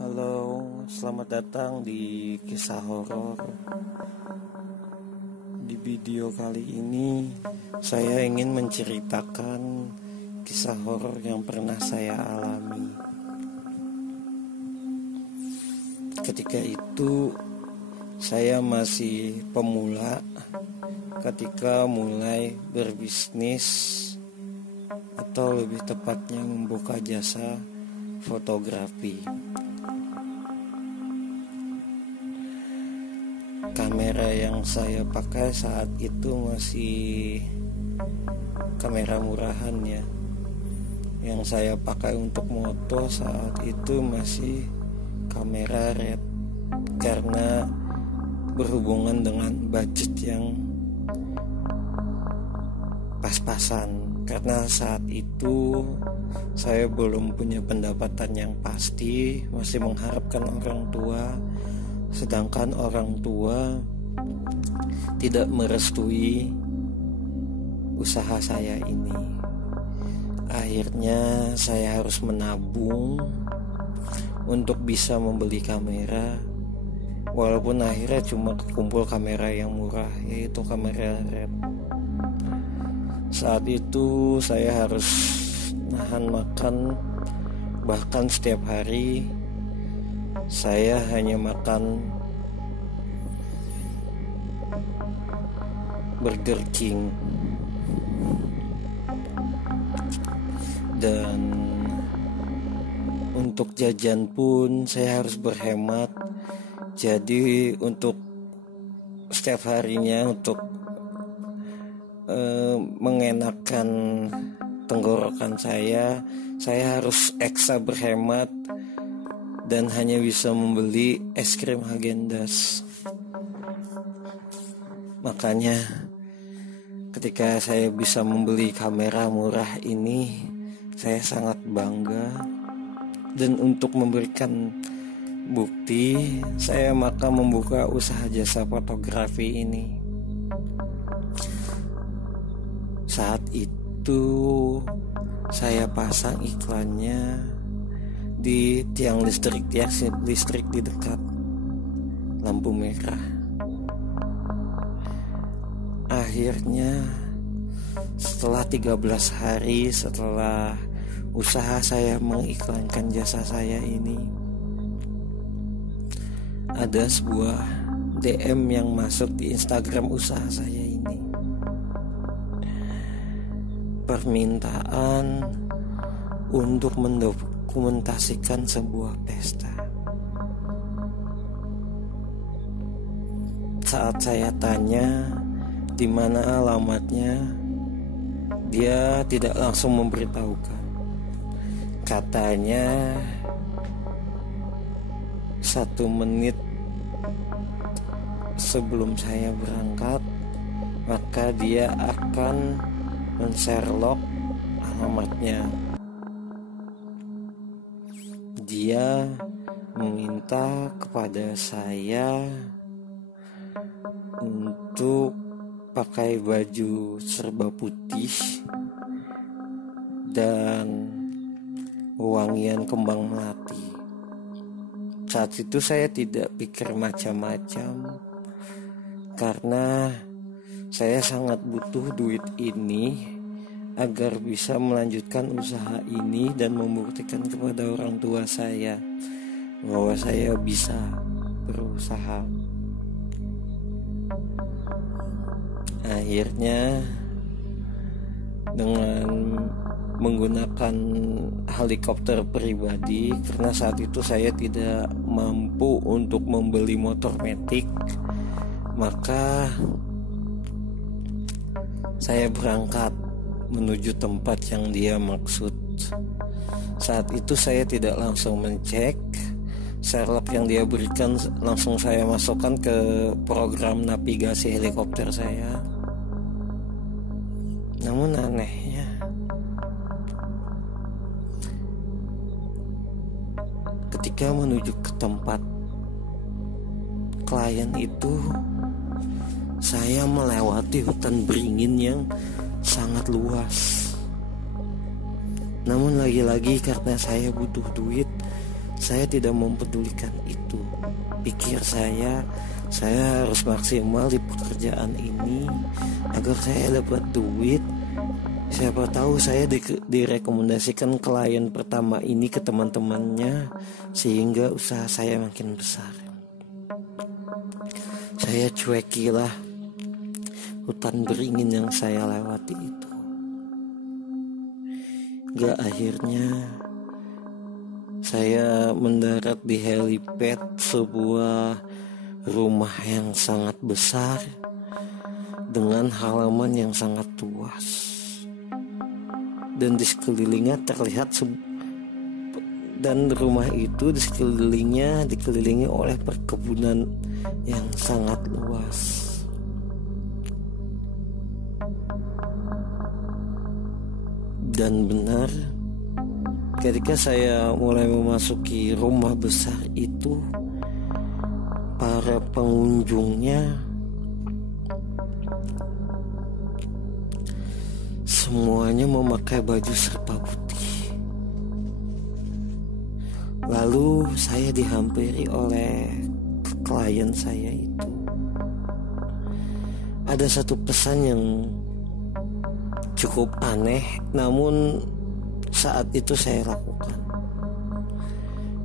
Halo, selamat datang di kisah horor. Di video kali ini, saya ingin menceritakan kisah horor yang pernah saya alami. Ketika itu, saya masih pemula ketika mulai berbisnis, atau lebih tepatnya membuka jasa fotografi. Kamera yang saya pakai saat itu masih kamera murahan ya. Yang saya pakai untuk moto saat itu masih kamera red, karena berhubungan dengan budget yang pas-pasan. Karena saat itu saya belum punya pendapatan yang pasti, masih mengharapkan orang tua, sedangkan orang tua tidak merestui usaha saya ini. Akhirnya saya harus menabung untuk bisa membeli kamera, walaupun akhirnya cuma kekumpul kamera yang murah, yaitu kamera red. Saat itu saya harus nahan makan, bahkan setiap hari saya hanya makan Burger King. Dan untuk jajan pun saya harus berhemat. Jadi untuk setiap harinya, untuk mengenakan tenggorokan saya harus ekstra berhemat dan hanya bisa membeli es krim Häagen-Dazs. Makanya ketika saya bisa membeli kamera murah ini, saya sangat bangga. Dan untuk memberikan bukti, saya maka membuka usaha jasa fotografi ini. Saat itu saya pasang iklannya di tiang listrik di dekat lampu merah. Akhirnya setelah 13 hari setelah usaha saya mengiklankan jasa saya ini, ada sebuah DM yang masuk di Instagram usaha saya ini. Permintaan untuk mendokumentasikan sebuah pesta. Saat saya tanya di mana alamatnya, dia tidak langsung memberitahukan. Katanya 1 menit sebelum saya berangkat, maka dia akan men-Sherlock alamatnya. Dia meminta kepada saya untuk pakai baju serba putih dan wangian kembang melati. Saat itu saya tidak pikir macam-macam, karena saya sangat butuh duit ini agar bisa melanjutkan usaha ini dan membuktikan kepada orang tua saya bahwa saya bisa berusaha. Akhirnya dengan menggunakan helikopter pribadi, karena saat itu saya tidak mampu untuk membeli motor metik, maka saya berangkat menuju tempat yang dia maksud. Saat itu saya tidak langsung mencek Sherlock yang dia berikan, langsung saya masukkan ke program navigasi helikopter saya. Namun anehnya, ketika menuju ke tempat klien itu, saya melewati hutan beringin yang sangat luas. Namun lagi-lagi karena saya butuh duit, saya tidak mempedulikan itu. Pikir saya harus maksimal di pekerjaan ini agar saya dapat duit. Siapa tahu saya direkomendasikan klien pertama ini ke teman-temannya sehingga usaha saya makin besar. Saya cuekilah hutan beringin yang saya lewati itu. Gak akhirnya saya mendarat di helipad sebuah rumah yang sangat besar dengan halaman yang sangat luas. Dan di sekelilingnya terlihat dan rumah itu dikelilingi oleh perkebunan yang sangat luas. Dan benar, ketika saya mulai memasuki rumah besar itu, para pengunjungnya semuanya memakai baju serba putih. Lalu saya dihampiri oleh klien saya itu. Ada satu pesan yang cukup aneh, namun saat itu saya lakukan,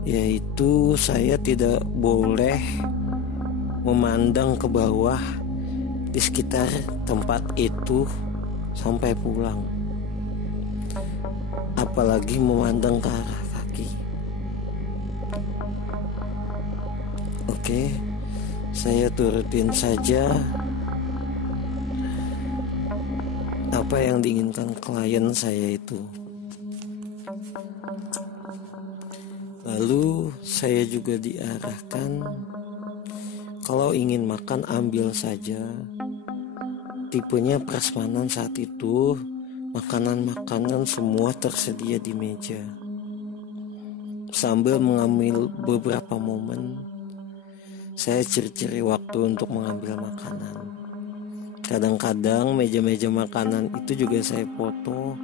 yaitu saya tidak boleh memandang ke bawah di sekitar tempat itu sampai pulang, apalagi memandang ke arah kaki. Oke, saya turutin saja apa yang diinginkan klien saya itu. Lalu saya juga diarahkan, kalau ingin makan ambil saja. Tipenya prasmanan saat itu, makanan-makanan semua tersedia di meja. Sambil mengambil beberapa momen, saya ciri-ciri waktu untuk mengambil makanan. Kadang-kadang meja-meja makanan itu juga saya foto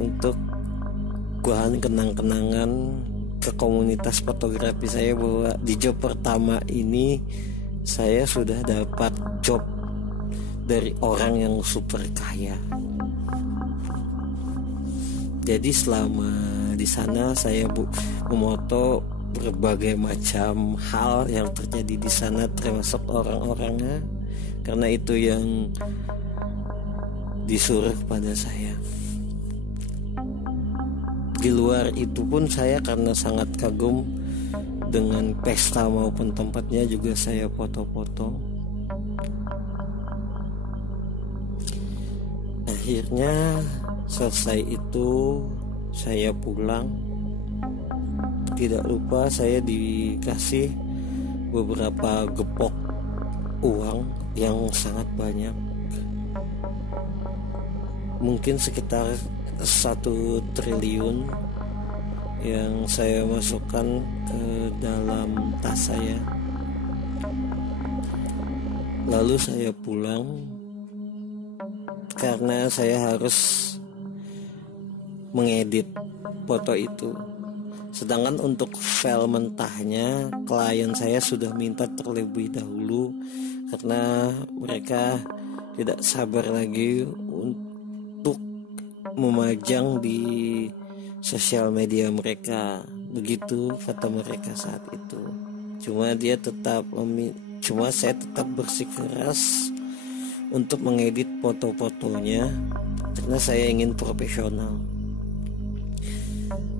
untuk bahan kenang-kenangan ke komunitas fotografi saya bahwa di job pertama ini saya sudah dapat job dari orang yang super kaya. Jadi selama di sana saya memoto berbagai macam hal yang terjadi di sana, termasuk orang-orangnya, karena itu yang disuruh kepada saya. Di luar itu pun saya karena sangat kagum dengan pesta maupun tempatnya juga saya foto-foto. Akhirnya selesai itu saya pulang. Tidak lupa saya dikasih beberapa gepok uang yang sangat banyak, mungkin sekitar 1 triliun yang saya masukkan ke dalam tas saya. Lalu saya pulang karena saya harus mengedit foto itu. Sedangkan untuk file mentahnya klien saya sudah minta terlebih dahulu karena mereka tidak sabar lagi untuk memajang di sosial media mereka. Begitu kata mereka saat itu. Cuma saya tetap bersikeras untuk mengedit foto-fotonya karena saya ingin profesional.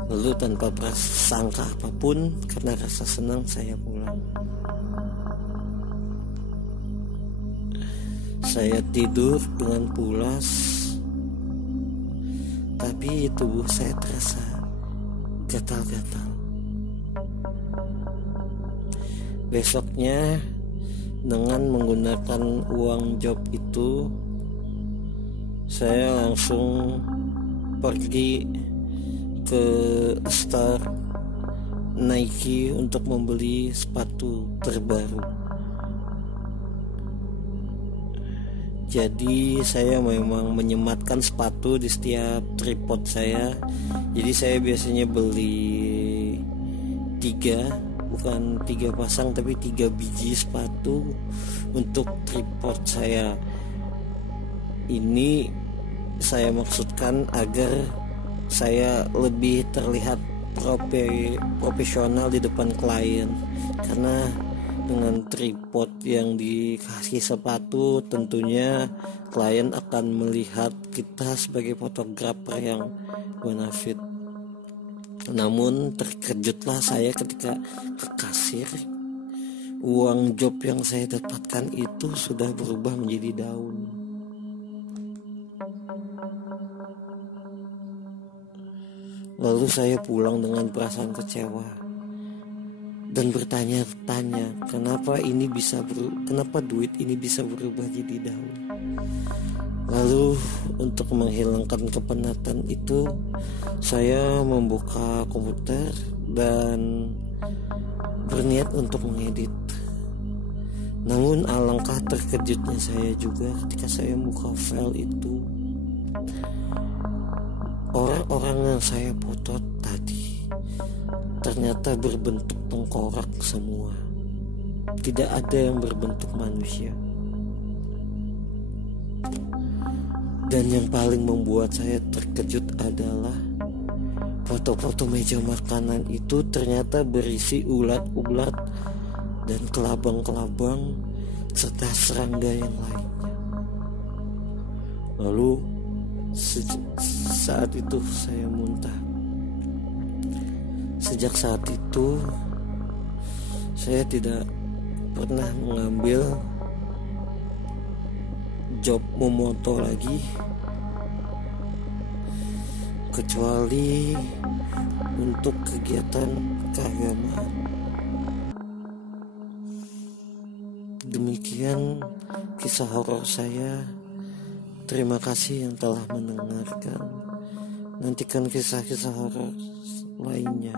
Lalu tanpa prasangka apapun, karena rasa senang saya pulang. Saya tidur dengan pulas, tapi tubuh saya terasa gatal-gatal. Besoknya dengan menggunakan uang job itu, saya langsung pergi ke store Nike untuk membeli sepatu terbaru. Jadi saya memang menyematkan sepatu di setiap tripod saya. Jadi saya biasanya beli 3, bukan 3 pasang tapi 3 biji sepatu untuk tripod saya. Ini saya maksudkan agar saya lebih terlihat profesional di depan klien, karena dengan tripod yang dikasih sepatu tentunya klien akan melihat kita sebagai fotografer yang bonafit. Namun terkejutlah saya ketika ke kasir, uang job yang saya dapatkan itu sudah berubah menjadi daun. Lalu saya pulang dengan perasaan kecewa dan bertanya-tanya kenapa duit ini bisa berubah jadi daun. Lalu untuk menghilangkan kepenatan itu, saya membuka komputer dan berniat untuk mengedit. Namun alangkah terkejutnya saya juga ketika saya buka file itu. Orang-orang yang saya foto tadi ternyata berbentuk tengkorak semua. Tidak ada yang berbentuk manusia. Dan yang paling membuat saya terkejut adalah foto-foto meja makanan itu ternyata berisi ulat-ulat dan kelabang-kelabang serta serangga yang lainnya. Lalu saat itu saya muntah. Sejak saat itu saya tidak pernah mengambil job memoto lagi, kecuali untuk kegiatan keagamaan. Demikian kisah horor saya. Terima kasih yang telah mendengarkan. Nantikan kisah-kisah horor lainnya.